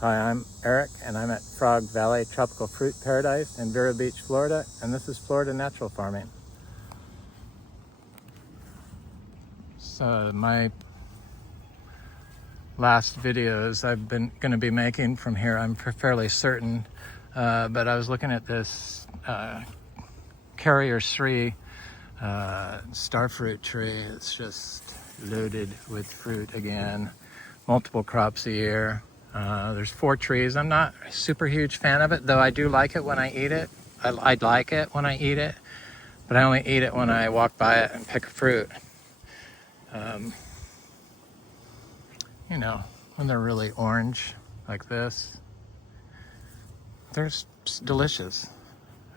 Hi, I'm Eric, and I'm at Frog Valley Tropical Fruit Paradise in Vero Beach, Florida, and this is Florida Natural Farming. So my last videos I've been going to be making from here, I'm fairly certain, but I was looking at this Carrier 3 starfruit tree. It's just loaded with fruit again, multiple crops a year. There's 4 trees. I'm not a super huge fan of it, though I do like it when I eat it. I like it when I eat it, but I only eat it when I walk by it and pick a fruit. You know, when they're really orange like this, they're delicious.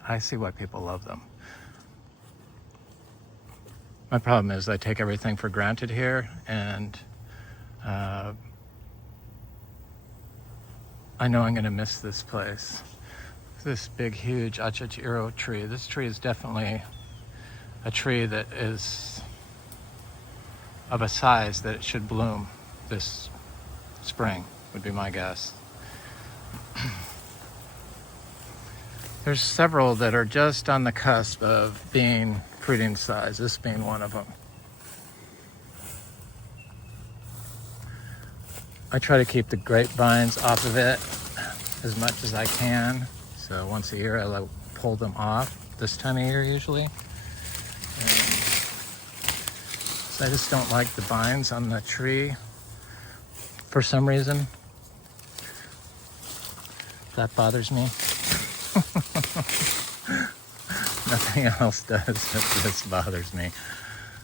I see why people love them. My problem is I take everything for granted here, and I know I'm going to miss this place. This big, huge Achachiro tree. This tree is definitely a tree that is of a size that it should bloom this spring, would be my guess. There's several that are just on the cusp of being fruiting size, this being one of them. I try to keep the grapevines off of it as much as I can. So once a year I pull them off, this time of year usually. So I just don't like the vines on the tree for some reason. That bothers me. Nothing else does, this bothers me.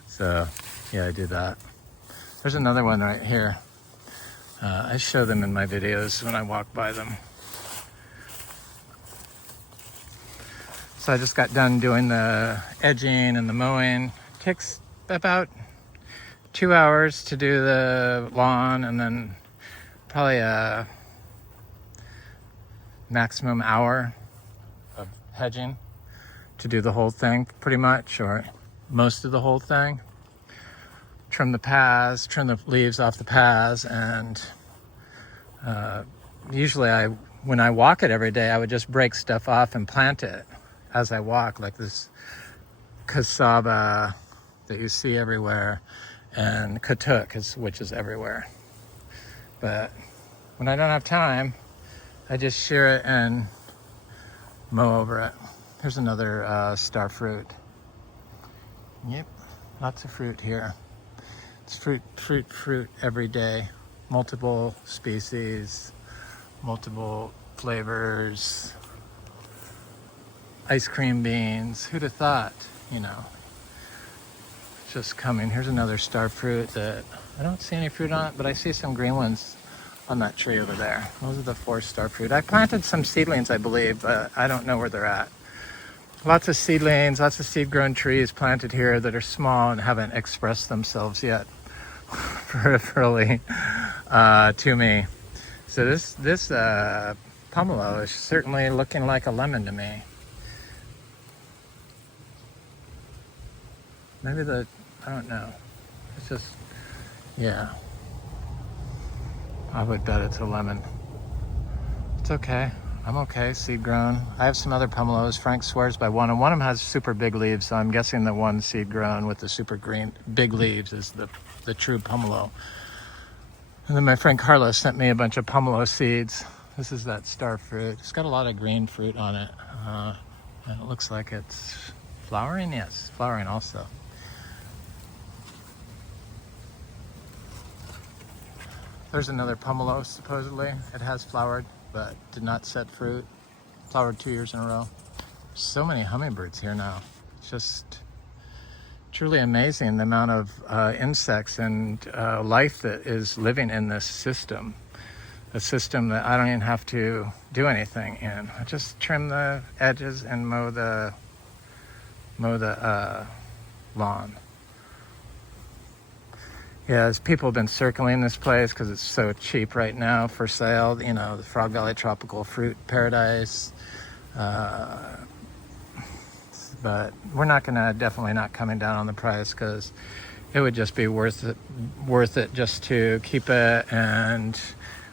So yeah, I do that. There's another one right here. I show them in my videos when I walk by them. So I just got done doing the edging and the mowing. It takes about 2 hours to do the lawn, and then probably a maximum hour of hedging to do the whole thing, pretty much, or most of the whole thing. Trim the paths, trim the leaves off the paths, and usually when I walk it every day, I would just break stuff off and plant it as I walk, like this cassava that you see everywhere, and katuk, which is everywhere. But when I don't have time, I just shear it and mow over it. Here's another star fruit. Yep, lots of fruit here. It's fruit every day. Multiple species, multiple flavors, ice cream beans. Who'd have thought, you know, just coming. Here's another star fruit that I don't see any fruit on it, but I see some green ones on that tree over there. Those are the 4 star fruit. I planted some seedlings, I believe, but I don't know where they're at. Lots of seedlings, lots of seed-grown trees planted here that are small and haven't expressed themselves yet peripherally to me. So this pomelo is certainly looking like a lemon to me. Maybe I don't know. It's just, yeah. I would bet it's a lemon. It's okay. I'm okay, seed grown. I have some other pomelos. Frank swears by one, and one of them has super big leaves, so I'm guessing the one seed grown with the super green big leaves is the true pomelo. And then my friend Carlos sent me a bunch of pomelo seeds. This is that star fruit. It's got a lot of green fruit on it. And it looks like it's flowering. Yes, flowering also. There's another pomelo, supposedly. It has flowered, but did not set fruit. Flowered 2 years in a row. So many hummingbirds here now. It's just truly amazing the amount of insects and life that is living in this system. A system that I don't even have to do anything in. I just trim the edges and mow the lawn. Yeah, people have been circling this place because it's so cheap right now for sale. You know, the Frog Valley Tropical Fruit Paradise. But we're not gonna, definitely not coming down on the price, because it would just be worth it just to keep it, and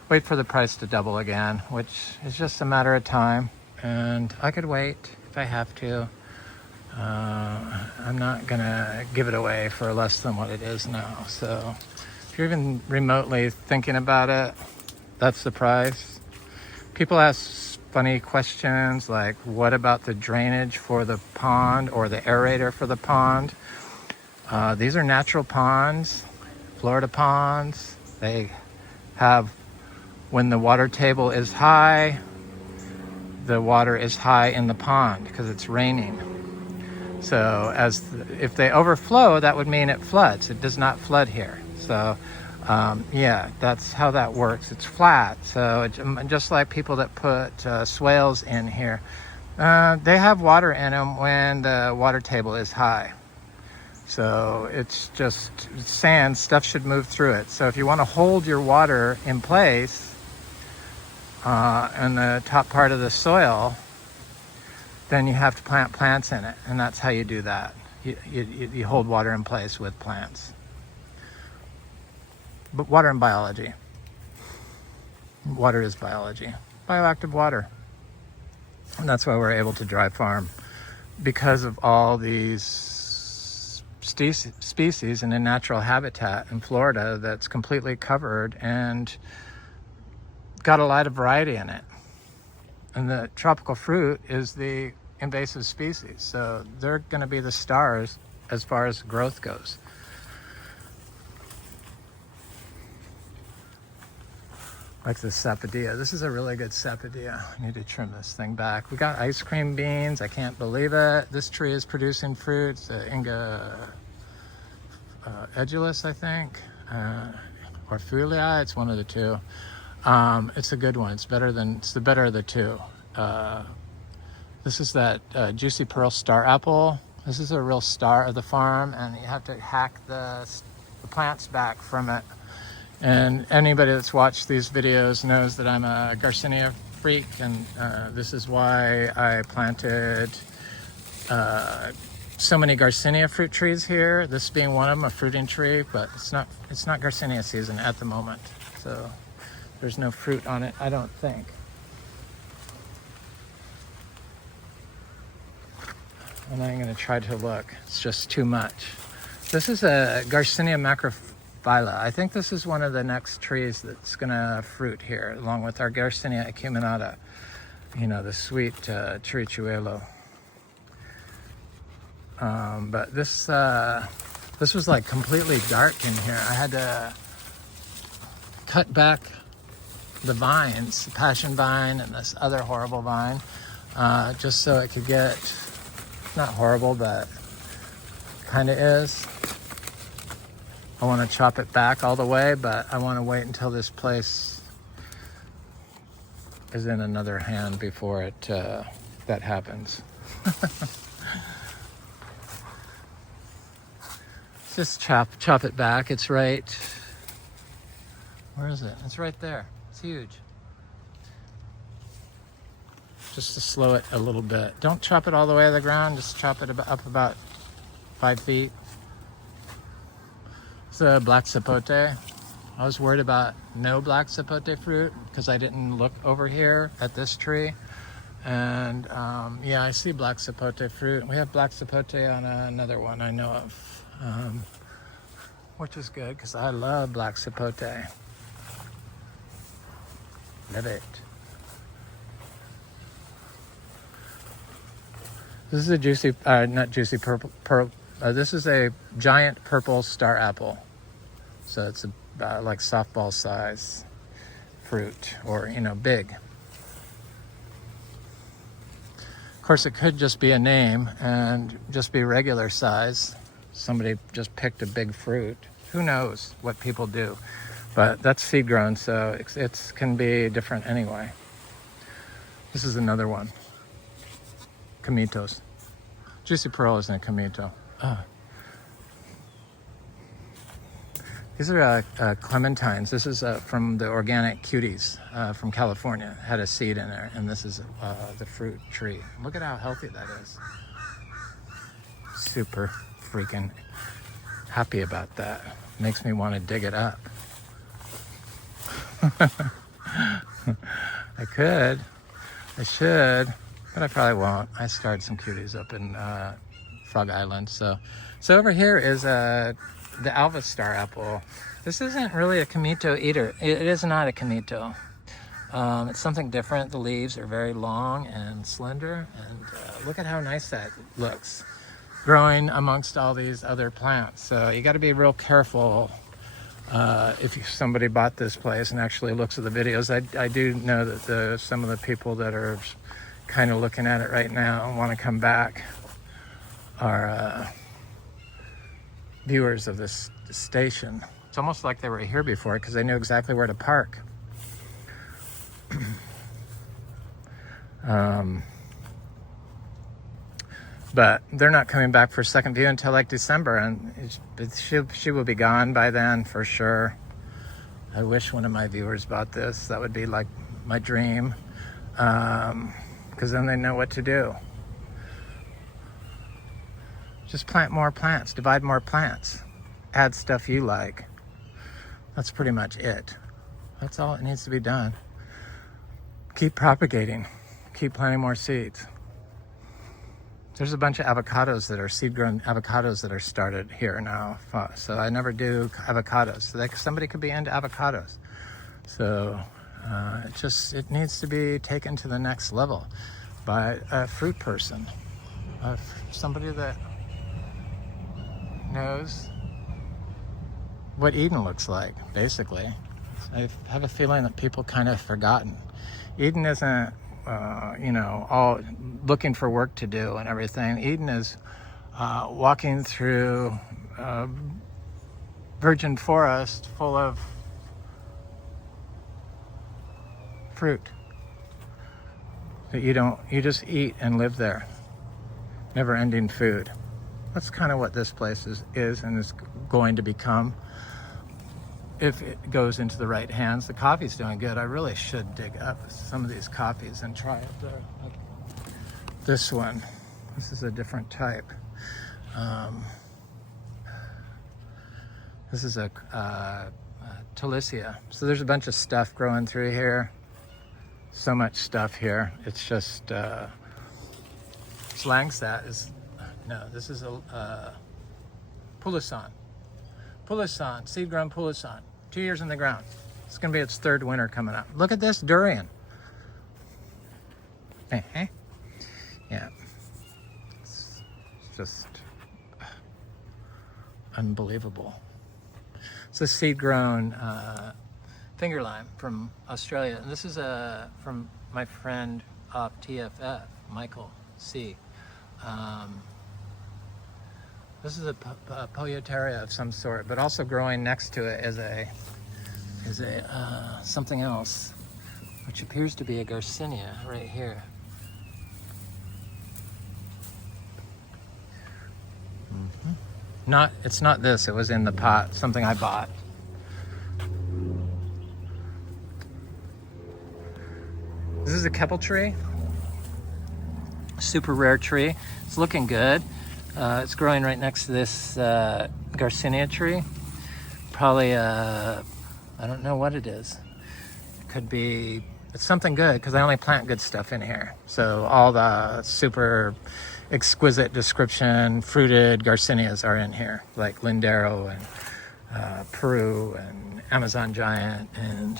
wait for the price to double again, which is just a matter of time. And I could wait if I have to. I'm not gonna give it away for less than what it is now. So if you're even remotely thinking about it, that's the price. People ask funny questions like, what about the drainage for the pond or the aerator for the pond? These are natural ponds, Florida ponds. They have, when the water table is high, the water is high in the pond because it's raining. So if they overflow, that would mean it floods. It does not flood here. So yeah, that's how that works. It's flat. So just like people that put swales in here, they have water in them when the water table is high. So it's just sand, stuff should move through it. So if you want to hold your water in place in the top part of the soil, then you have to plant plants in it. And that's how you do that. You hold water in place with plants. But water and biology. Water is biology. Bioactive water. And that's why we're able to dry farm. Because of all these species in a natural habitat in Florida that's completely covered and got a lot of variety in it. And the tropical fruit is the invasive species. So they're going to be the stars as far as growth goes. Like this sapodilla. This is a really good sapodilla. I need to trim this thing back. We got ice cream beans. I can't believe it. This tree is producing fruit. It's Inga edulis, I think, or Fulia. It's one of the two. It's a good one. It's the better of the two. This is that Juicy Pearl Star Apple. This is a real star of the farm, and you have to hack the plants back from it. And anybody that's watched these videos knows that I'm a Garcinia freak, and this is why I planted so many Garcinia fruit trees here. This being one of them, a fruiting tree, but it's not Garcinia season at the moment, so there's no fruit on it, I don't think. And I'm going to try to look. It's just too much. This is a Garcinia macrophylla. I think this is one of the next trees that's going to fruit here, along with our Garcinia acuminata. You know, the sweet chirichuelo. But this was like completely dark in here. I had to cut back the vines, the passion vine and this other horrible vine, just so it could get, not horrible, but kind of is. I want to chop it back all the way, but I want to wait until this place is in another hand before that happens. Just chop it back. It's right, where is it? It's right there. It's huge. Just to slow it a little bit. Don't chop it all the way to the ground. Just chop it up about 5 feet. It's a black sapote. I was worried about no black sapote fruit because I didn't look over here at this tree. And yeah, I see black sapote fruit. We have black sapote on another one I know of, which is good because I love black sapote. Love it. This is a juicy, not juicy purple. This is a giant purple star apple. So it's about like softball size fruit, or, you know, big. Of course, it could just be a name and just be regular size. Somebody just picked a big fruit. Who knows what people do? But that's seed grown, so it can be different anyway. This is another one. Camitos. Juicy Pearl isn't a camito. These are clementines. This is from the Organic Cuties from California. Had a seed in there, and this is the fruit tree. Look at how healthy that is. Super freaking happy about that. Makes me want to dig it up. I could. I should. But I probably won't. I started some cuties up in Frog Island. So over here is the Alva Star apple. This isn't really a Kamito eater. It is not a Kamito. It's something different. The leaves are very long and slender. And look at how nice that looks, growing amongst all these other plants. So you got to be real careful if somebody bought this place and actually looks at the videos. I do know that some of the people that are kind of looking at it right now and want to come back are viewers of this station. It's almost like they were here before because they knew exactly where to park. But they're not coming back for a second view until like December, and she will be gone by then for sure. I wish one of my viewers bought this. That would be like my dream, because then they know what to do. Just plant more plants, divide more plants, add stuff you like. That's pretty much it. That's all it needs to be done. Keep propagating, keep planting more seeds. There's a bunch of avocados that are seed-grown avocados that are started here now. So I never do avocados. So somebody could be into avocados. So it needs to be taken to the next level by a fruit person, somebody that knows what Eden looks like, basically. I have a feeling that people kind of forgotten. Eden isn't all looking for work to do and everything. Eden is walking through virgin forest full of fruit that you just eat and live there. Never-ending food. That's kind of what this place is and is going to become if it goes into the right hands. The coffee's doing good. I really should dig up some of these coffees and try it. Like this one. This is a different type. This is a Talicia. So there's a bunch of stuff growing through here. So much stuff here. It's just Langsat is this is a Poulisson. Poulisson, seed-grown Poulisson. 2 years in the ground. It's going to be its third winter coming up. Look at this durian. Yeah. It's just unbelievable. It's a seed-grown finger lime from Australia. And this is from my friend off TFF, Michael C. This is a Polyteria of some sort, but also growing next to it is a something else, which appears to be a Garcinia right here. It's not this. It was in the pot. Something I bought. This is a Keppel tree. Super rare tree. It's looking good. It's growing right next to this Garcinia tree. Probably, I don't know what it is. It could be, it's something good because I only plant good stuff in here. So all the super exquisite description fruited Garcinias are in here, like Lindero and Peru and Amazon Giant and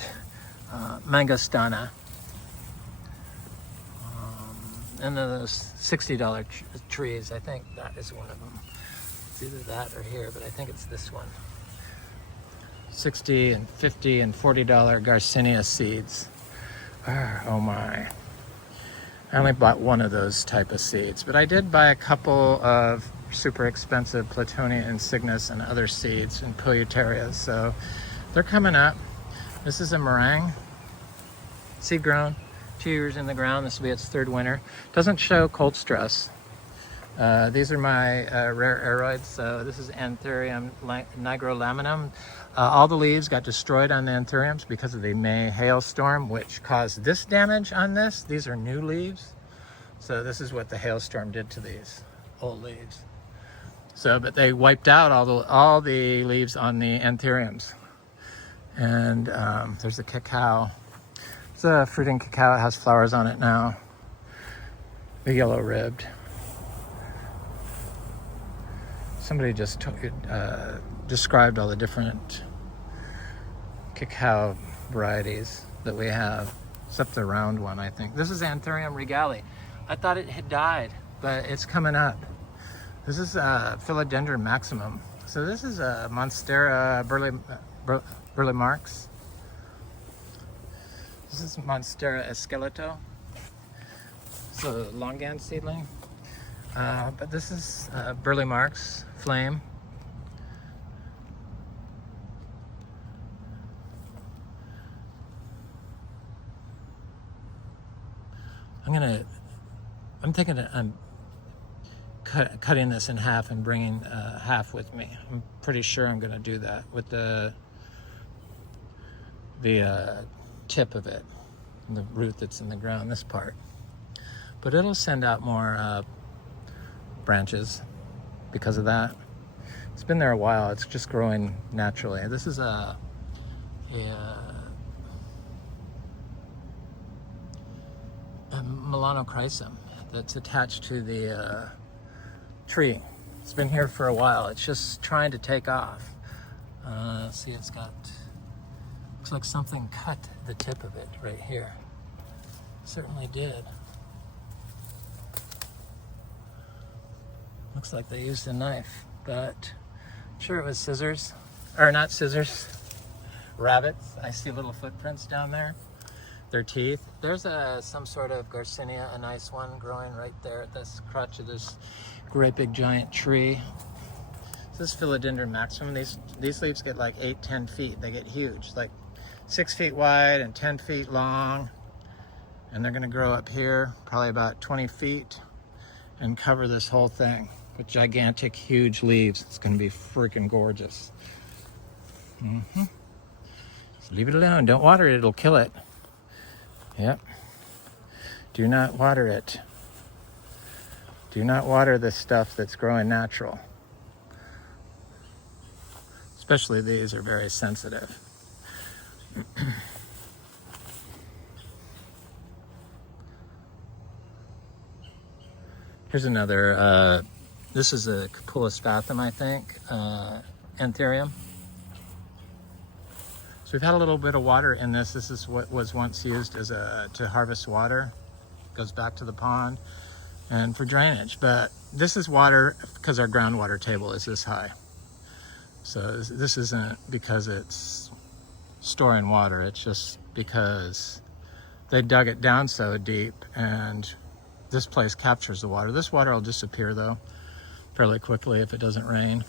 Mangostana. And then those $60 trees, I think that is one of them. It's either that or here, but I think it's this one. $60 and $50 and $40 Garcinia seeds. Oh my. I only bought one of those type of seeds, but I did buy a couple of super expensive Platonia insignis and other seeds and Polyterias, so they're coming up. This is a meringue, seed grown. 2 years in the ground. This will be its third winter. Doesn't show cold stress. These are my rare aroids. So this is Anthurium nigrolaminum. All the leaves got destroyed on the anthuriums because of the May hailstorm, which caused this damage on this. These are new leaves. So this is what the hailstorm did to these old leaves. So, but they wiped out all the leaves on the anthuriums. And there's the cacao. It's a fruiting cacao. It has flowers on it now. The yellow ribbed. Somebody just described all the different cacao varieties that we have, except the round one, I think. This is Anthurium regale. I thought it had died, but it's coming up. This is Philodendron maximum. So this is a Monstera Burle Marx. This is Monstera Esqueleto. It's a longan seedling. But this is Burle Marx Flame. I'm thinking that I'm cutting this in half and bringing half with me. I'm pretty sure I'm gonna do that with the tip of it, the root that's in the ground, this part. But it'll send out more branches because of that. It's been there a while. It's just growing naturally. This is a Melanochrysum that's attached to the tree. It's been here for a while. It's just trying to take off. See, it's got, looks like something cut the tip of it right here. It certainly did. Looks like they used a knife, but I'm sure it was scissors. Or not scissors, rabbits. I see little footprints down there. Their teeth. There's some sort of Garcinia, a nice one growing right there at this crotch of this great big giant tree. This is Philodendron maximum. These leaves get like 8-10 feet. They get huge, like 6 feet wide and 10 feet long. And they're gonna grow up here, probably about 20 feet, and cover this whole thing with gigantic, huge leaves. It's gonna be freaking gorgeous. Just leave it alone. Don't water it, it'll kill it. Yep. Do not water it. Do not water the stuff that's growing natural. Especially these are very sensitive. Here's another, this is a Capula spathum, I think, Anthurium. So we've had a little bit of water in this. This is what was once used as to harvest water. Goes back to the pond and for drainage. But this is water because our groundwater table is this high. So this isn't because it's storing water. It's just because they dug it down so deep and this place captures the water. This water will disappear though fairly quickly if it doesn't rain.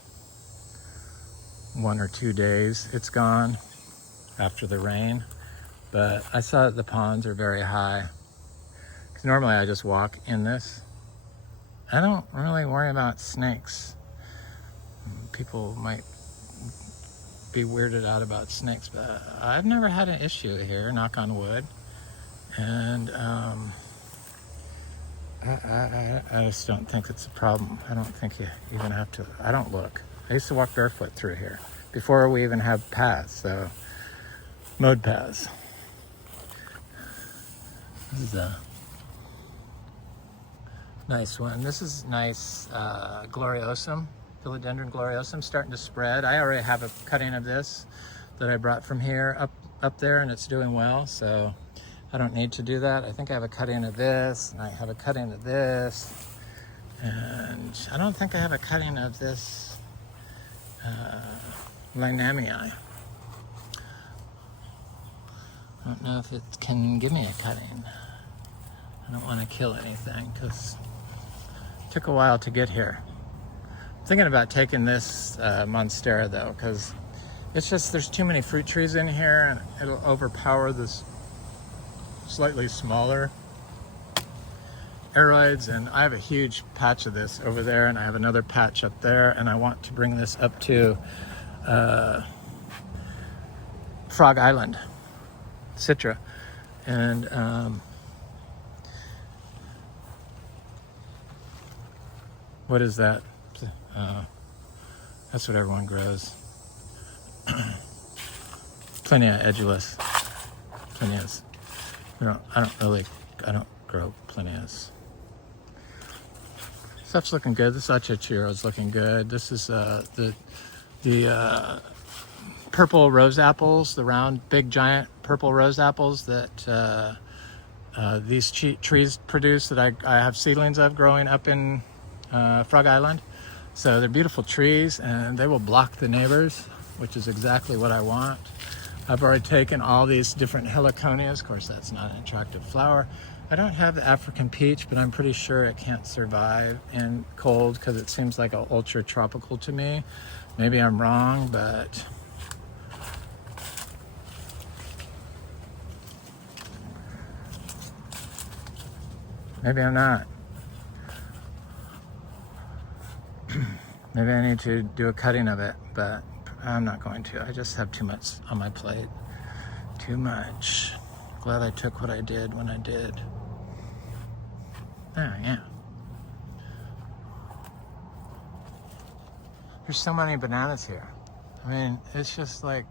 1 or 2 days it's gone after the rain. But I saw that the ponds are very high. Because normally I just walk in this. I don't really worry about snakes. People might be weirded out about snakes, but I've never had an issue here, knock on wood. And I just don't think it's a problem. I don't think you even have to, I don't look. I used to walk barefoot through here before we even have paths, so mode paths. This is a nice one. This is nice gloriosum, Philodendron gloriosum, starting to spread. I already have a cutting of this that I brought from here up there, and it's doing well, so I don't need to do that. I think I have a cutting of this, and I have a cutting of this, and I don't think I have a cutting of this Lynamii. I don't know if it can give me a cutting. I don't want to kill anything because it took a while to get here. I'm thinking about taking this Monstera though, because it's just, there's too many fruit trees in here and it'll overpower this slightly smaller aroids. And I have a huge patch of this over there and I have another patch up there, and I want to bring this up to Frog Island, Citra. And what is that? That's what everyone grows. Plenia edulis. Plenias. I don't grow planias. Stuff's looking good. This Achachiro is looking good. This is the purple rose apples, the round, big, giant purple rose apples that these trees produce that I have seedlings of growing up in Frog Island. So they're beautiful trees and they will block the neighbors, which is exactly what I want. I've already taken all these different heliconias. Of course, that's not an attractive flower. I don't have the African peach, but I'm pretty sure it can't survive in cold because it seems like a ultra tropical to me. Maybe I'm wrong, but maybe I'm not. Maybe I need to do a cutting of it, but I'm not going to. I just have too much on my plate. Too much. Glad I took what I did when I did. Oh, yeah. There's so many bananas here. I mean, it's just like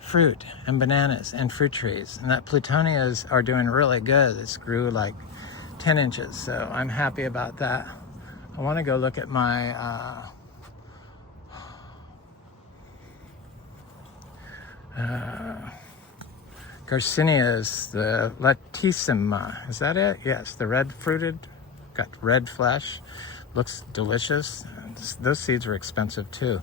fruit and bananas and fruit trees. And that plutonias are doing really good. It's grew like 10 inches, so I'm happy about that. I want to go look at my Garcinias, the Latissima. Is that it? Yes, the red fruited, got red flesh, looks delicious. Those seeds are expensive too.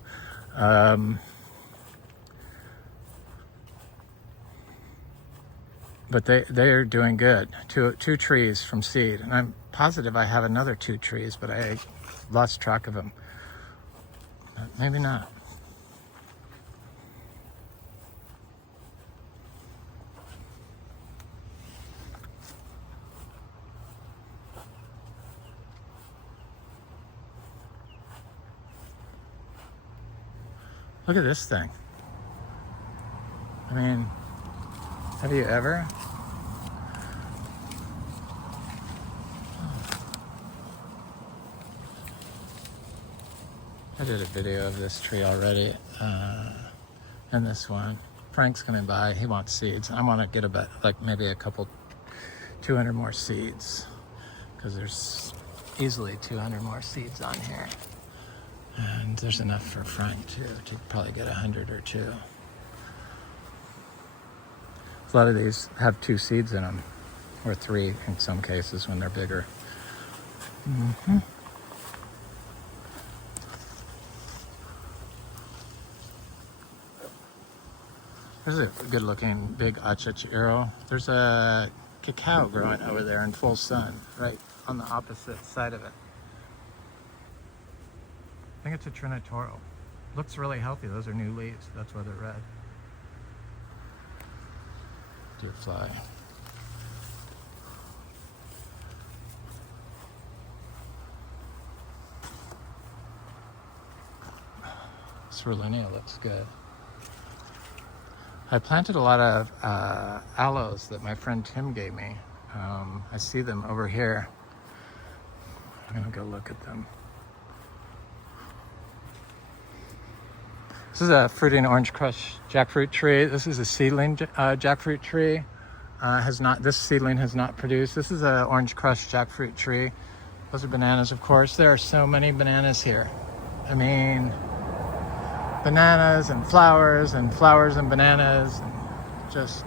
But they are doing good. Two trees from seed, and I'm positive I have another 2 trees, but I lost track of them. Maybe not. Look at this thing. I mean, have you ever? I did a video of this tree already, and this one. Frank's coming by, he wants seeds. I want to get about, like maybe a couple, 200 more seeds, because there's easily 200 more seeds on here. And there's enough for Frank too, to probably get 100 or 2. A lot of these have 2 seeds in them, or 3 in some cases when they're bigger. Mm-hmm. There's a good looking big Achachiro. There's a cacao growing over there in full sun, right on the opposite side of it. I think it's a Trinitoro. Looks really healthy. Those are new leaves. That's why they're red. Deer fly. Cerulean looks good. I planted a lot of aloes that my friend Tim gave me. I see them over here. I'm gonna go look at them. This is a fruiting orange crush jackfruit tree. This is a seedling jackfruit tree. This seedling has not produced. This is an orange crush jackfruit tree. Those are bananas, of course. There are so many bananas here. I mean, bananas and flowers and bananas, and just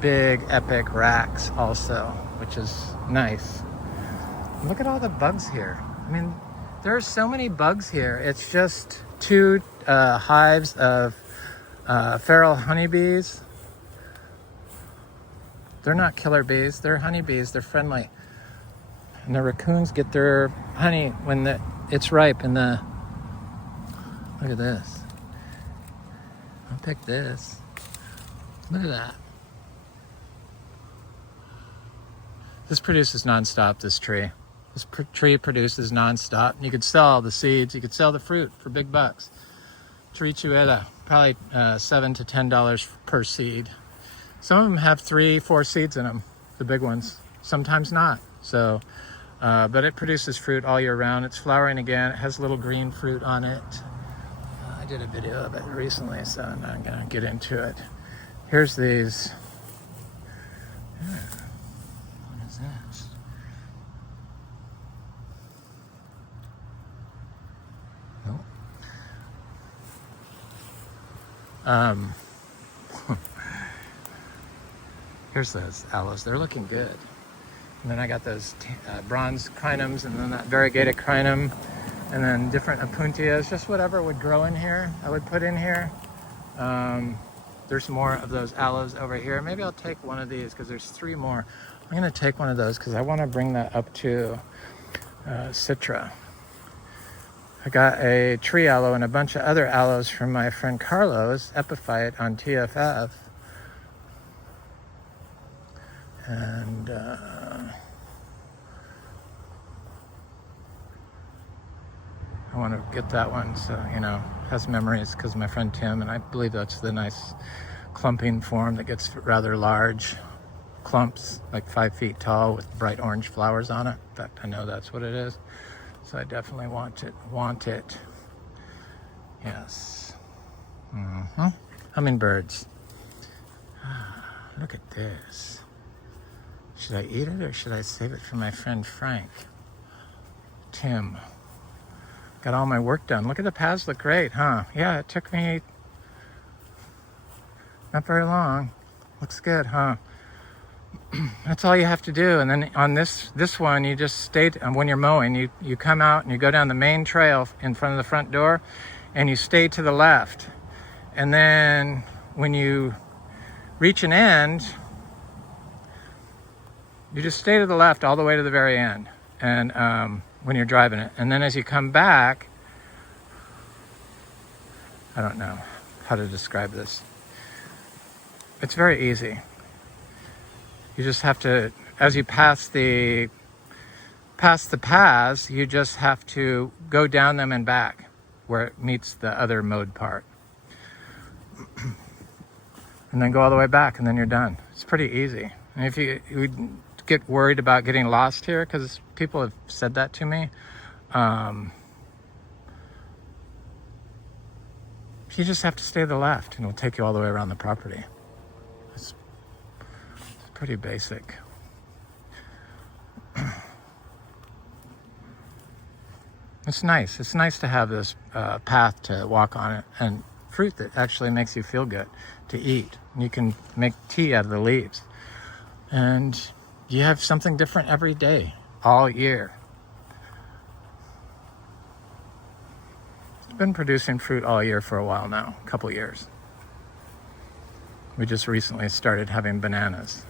big epic racks also, which is nice. Look at all the bugs here. I mean, there are so many bugs here. It's just 2 hives of feral honeybees. They're not killer bees, they're honeybees, they're friendly. And the raccoons get their honey when it's ripe in the, look at this. I'll pick this. Look at that. This produces nonstop, this tree. This tree produces nonstop. You could sell the seeds, you could sell the fruit for big bucks. Trichuela, probably $7 to $10 per seed. Some of them have 3-4 seeds in them, the big ones. Sometimes not. So, but it produces fruit all year round. It's flowering again. It has little green fruit on it. I did a video of it recently, so I'm not gonna get into it. Here's these What is this? Nope. Here's those aloes. They're looking good. And then I got those bronze crinums, and then that variegated crinum, and then different opuntias, just whatever would grow in here, I would put in here. There's more of those aloes over here. Maybe I'll take one of these because there's 3 more. I'm gonna take one of those because I want to bring that up to Citra. I got a tree aloe and a bunch of other aloes from my friend Carlos, Epiphyte on TFF. And I want to get that one, so, you know, has memories because my friend Tim, and I believe that's the nice clumping form that gets rather large clumps, like 5 feet tall with bright orange flowers on it. In fact, I know that's what it is. So I definitely want it. Yes. Hummingbirds. Look at this. Should I eat it or should I save it for my friend Frank? Tim. Got all my work done. Look at the paths, look great, huh? Yeah, it took me not very long. Looks good, huh? That's all you have to do. And then on this one, you just stay, when you're mowing, you come out and you go down the main trail in front of the front door and you stay to the left. And then when you reach an end, you just stay to the left all the way to the very end. And when you're driving it. And then as you come back, I don't know how to describe this. It's very easy. You just have to, as you pass the paths, you just have to go down them and back where it meets the other mode part. And then go all the way back, and then you're done. It's pretty easy. And if you get worried about getting lost here, because people have said that to me, you just have to stay to the left, and it'll take you all the way around the property. It's pretty basic. It's nice. It's nice to have this path to walk on it, and fruit that actually makes you feel good to eat. You can make tea out of the leaves. And you have something different every day, all year. It's been producing fruit all year for a while now, a couple years. We just recently started having bananas,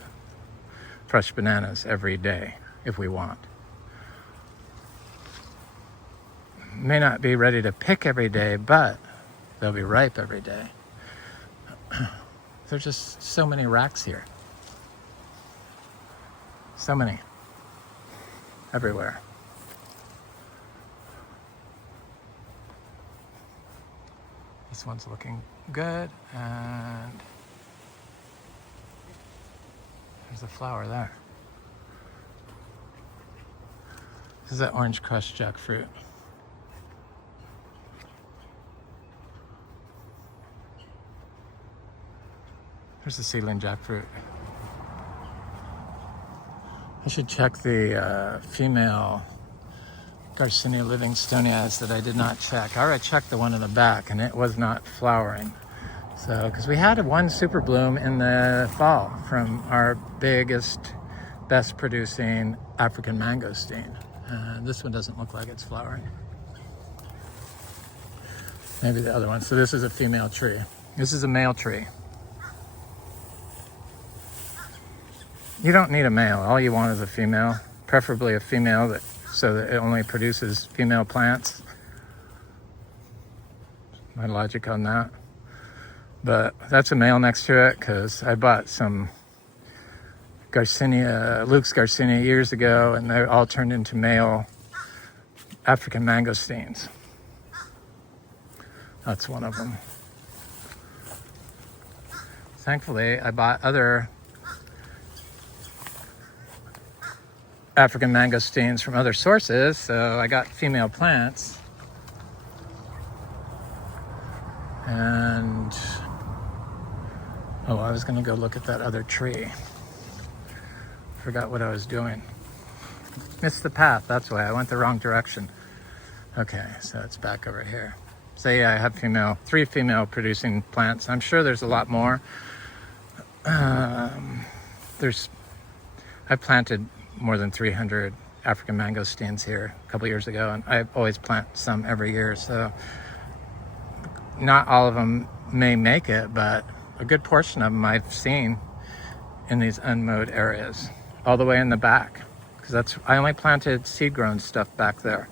fresh bananas every day if we want. May not be ready to pick every day, but they'll be ripe every day. There's just so many racks here. So many. Everywhere. This one's looking good, and there's a flower there. This is that orange crushed jackfruit. There's the seedling jackfruit. I should check the female Garcinia livingstonia that I did not check. I already checked the one in the back, and it was not flowering. So, because we had one super bloom in the fall from our biggest, best producing African mangosteen. This one doesn't look like it's flowering. Maybe the other one. So this is a female tree. This is a male tree. You don't need a male. All you want is a female, preferably a female so that it only produces female plants. My logic on that. But that's a male next to it because I bought some Luke's Garcinia years ago, and they all turned into male African mangosteens. That's one of them. Thankfully, I bought other African mangosteens from other sources, so I got female plants. And I was gonna go look at that other tree. forgot what I was doing. Missed the path, that's why. I went the wrong direction. Okay, so it's back over here. So yeah, I have 3 female producing plants. I'm sure there's a lot more. I planted more than 300 African mangosteens here a couple years ago, and I always plant some every year. So not all of them may make it, but a good portion of them I've seen in these unmowed areas, all the way in the back, because I only planted seed-grown stuff back there.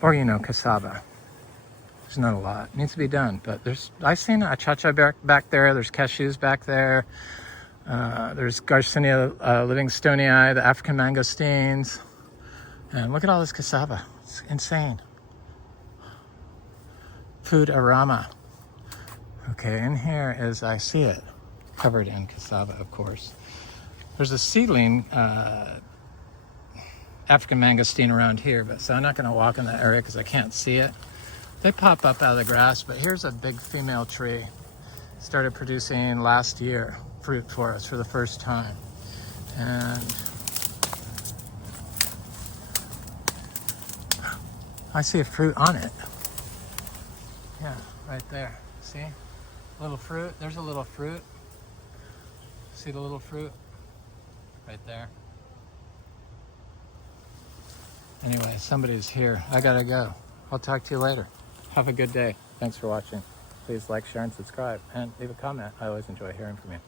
Or, cassava. There's not a lot. It needs to be done, but I've seen achacha back there. There's cashews back there. There's Garcinia livingstonii, the African mangosteens. And look at all this cassava. It's insane. Food arama. Okay, in here is, I see it, covered in cassava, of course. There's a seedling African mangosteen around here, but so I'm not going to walk in that area because I can't see it. They pop up out of the grass, but here's a big female tree. Started producing last year fruit for us for the first time. And I see a fruit on it. Yeah, right there. See? Little fruit. There's a little fruit. See the little fruit? Right there. Anyway, somebody's here. I gotta go. I'll talk to you later. Have a good day. Thanks for watching. Please like, share, and subscribe, and leave a comment. I always enjoy hearing from you.